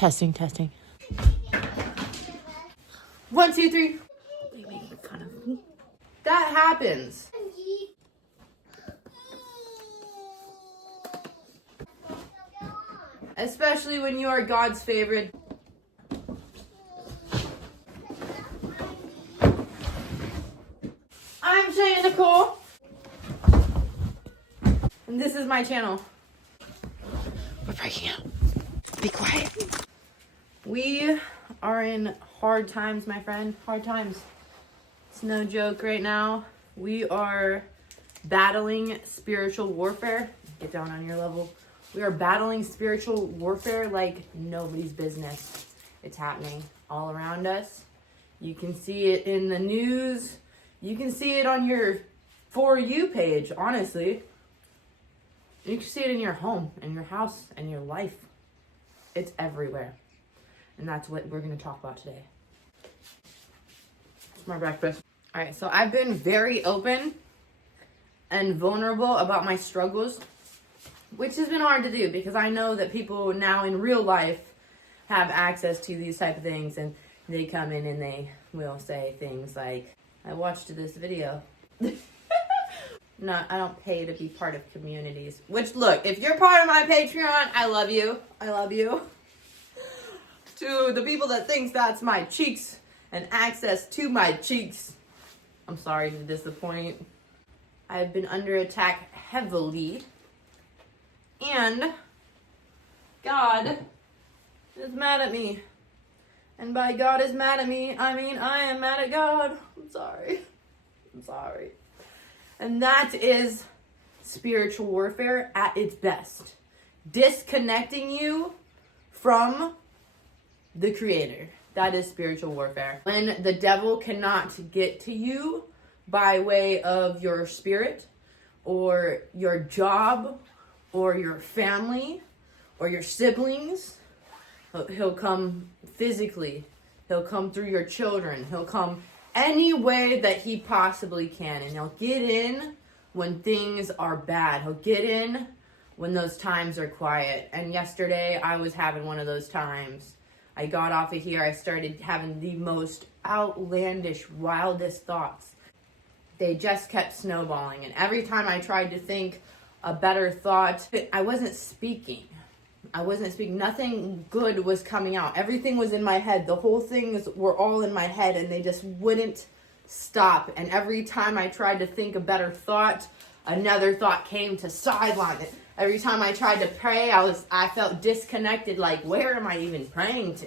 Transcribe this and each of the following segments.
Testing, testing. 1, 2, 3. You're making fun of me. That happens. Especially when you are God's favorite. I'm Shay Nicole. And this is my channel. We're breaking out. Be quiet. We are in hard times, my friend. Hard times. It's no joke right now. We are battling spiritual warfare. Get down on your level. We are battling spiritual warfare like nobody's business. It's happening all around us. You can see it in the news. You can see it on your For You page, honestly. You can see it in your home, in your house, in your life. It's everywhere. And that's what we're going to talk about today. It's my breakfast. All right, so I've been very open and vulnerable about my struggles, which has been hard to do because I know that people now in real life have access to these type of things, and they come in and they will say things like, I watched this video. No, I don't pay to be part of communities. Which, look, if you're part of my Patreon, I love you. I love you. To the people that thinks that's my cheeks and access to my cheeks, I'm sorry to disappoint. I've been under attack heavily. And God is mad at me. And by God is mad at me, I mean I am mad at God. I'm sorry. I'm sorry. And that is spiritual warfare at its best. Disconnecting you from the Creator. That is spiritual warfare. When the devil cannot get to you by way of your spirit or your job or your family or your siblings, he'll come physically. He'll come through your children. He'll come any way that he possibly can. And he'll get in when things are bad. He'll get in when those times are quiet. And yesterday I was having one of those times. I got off of here. I started having the most outlandish, wildest thoughts. They just kept snowballing. And every time I tried to think a better thought, I wasn't speaking. Nothing good was coming out. Everything was in my head. The whole things were all in my head, and they just wouldn't stop. And every time I tried to think a better thought, another thought came to sideline it. Every time I tried to pray, I felt disconnected. Like, where am I even praying to?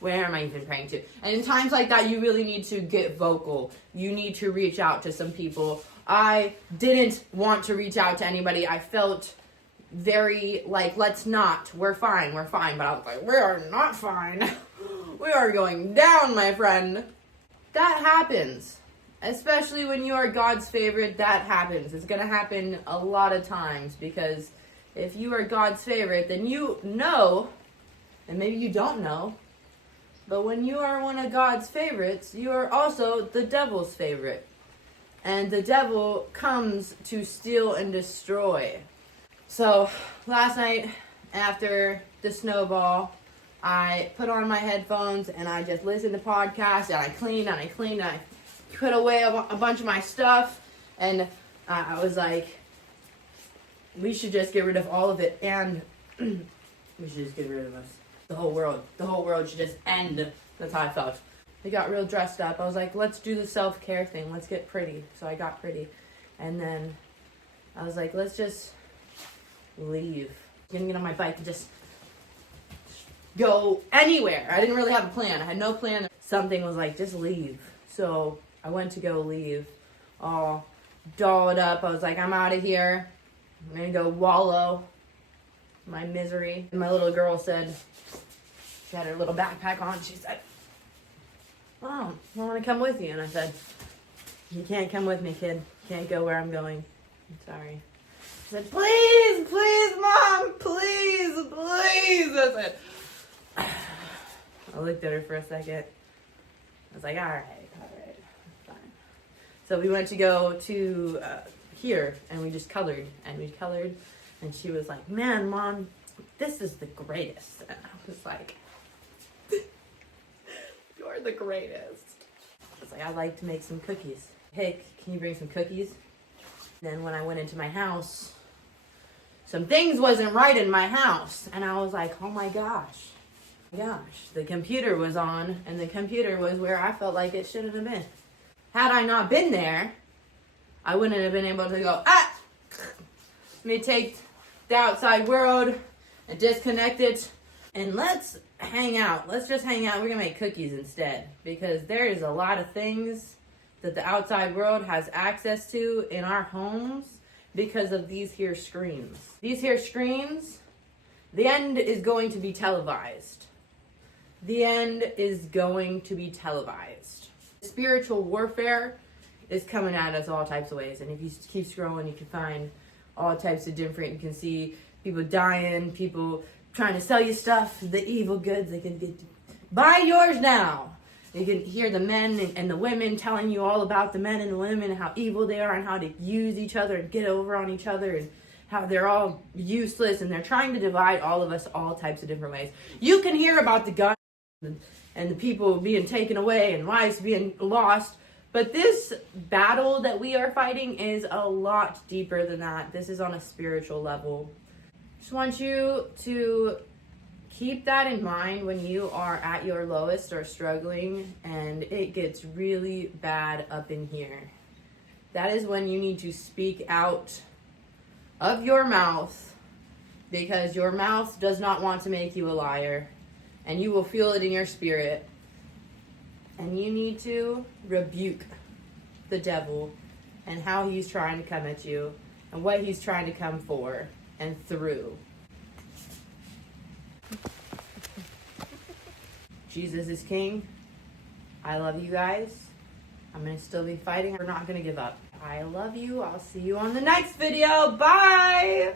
Where am I even praying to? And in times like that, you really need to get vocal. You need to reach out to some people. I didn't want to reach out to anybody. I felt very like, let's not. We're fine. But I was like, we are not fine. We are going down, my friend. That happens. Especially when you are God's favorite, that happens. It's going to happen a lot of times because if you are God's favorite, then you know, and maybe you don't know, but when you are one of God's favorites, you are also the devil's favorite. And the devil comes to steal and destroy. So last night after the snowball, I put on my headphones and I just listened to podcasts and I cleaned and I put away a bunch of my stuff, and I was like, we should just get rid of all of it, and we should just get rid of us. The whole world should just end. That's how I felt. I got real dressed up. I was like, let's do the self-care thing. Let's get pretty. So I got pretty. And then I was like, let's just leave. I'm gonna get on my bike and just go anywhere. I didn't really have a plan. I had no plan. Something was like, just leave. So I went to go leave, all dolled up. I was like, I'm out of here. I'm going to go wallow in my misery. And my little girl said, she had her little backpack on. She said, oh, I want to come with you. And I said, you can't come with me, kid. You can't go where I'm going. I'm sorry. She said, please, Mom, please. I said, I looked at her for a second. I was like, all right, fine. So we went to go to here, and we just colored, and she was like, man, Mom, this is the greatest. And I was like, are the greatest. It's like, I'd like to make some cookies. Hey, can you bring some cookies? Then when I went into my house, some things wasn't right in my house. And I was like, oh my gosh. The computer was on, and the computer was where I felt like it shouldn't have been. Had I not been there, I wouldn't have been able to go, let me take the outside world and disconnect it, and let's hang out. Let's just hang out. We're going to make cookies instead, because there is a lot of things that the outside world has access to in our homes because of these here screens. These here screens, the end is going to be televised. The end is going to be televised. Spiritual warfare is coming at us all types of ways. And if you keep scrolling, you can find all types of different, you can see people dying, people trying to sell you stuff, the evil goods. They can get, buy yours now. You can hear the men and the women telling you all about the men and the women and how evil they are and how to use each other and get over on each other and how they're all useless, and they're trying to divide all of us all types of different ways. You can hear about the guns and the people being taken away and lives being lost, but this battle that we are fighting is a lot deeper than that. This is on a spiritual level. Just want you to keep that in mind when you are at your lowest or struggling and it gets really bad up in here. That is when you need to speak out of your mouth, because your mouth does not want to make you a liar, and you will feel it in your spirit. And you need to rebuke the devil and how he's trying to come at you and what he's trying to come for and through. Jesus is King. I love you guys. I'm going to still be fighting. We're not going to give up. I love you. I'll see you on the next video. Bye!